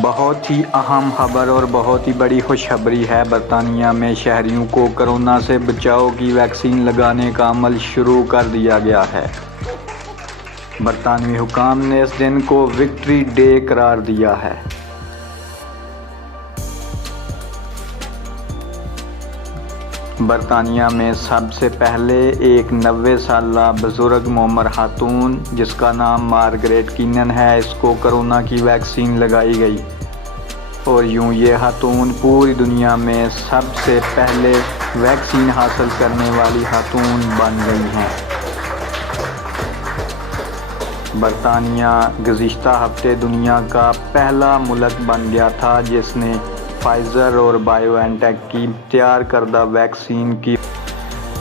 बहुत ही अहम खबर और बहुत ही बड़ी खुशखबरी है। बरतानिया में शहरियों को कोरोना से बचाव की वैक्सीन लगाने का अमल शुरू कर दिया गया है। बरतानवी हुकाम ने इस दिन को विक्ट्री डे करार दिया है। बरतानिया में सबसे पहले एक 90 साला बुजुर्ग मोमर खातून जिसका नाम मार्गरेट कीनन है, इसको कोरोना की वैक्सीन लगाई गई और यूं ये खातून पूरी दुनिया में सबसे पहले वैक्सीन हासिल करने वाली खातून बन गई हैं। बरतानिया गुज़िश्ता हफ्ते दुनिया का पहला मुल्क बन गया था जिसने फाइज़र और बायोएनटेक की तैयार करदा वैक्सीन की।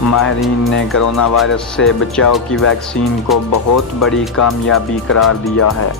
माहिरीन ने कोरोना वायरस से बचाव की वैक्सीन को बहुत बड़ी कामयाबी करार दिया है।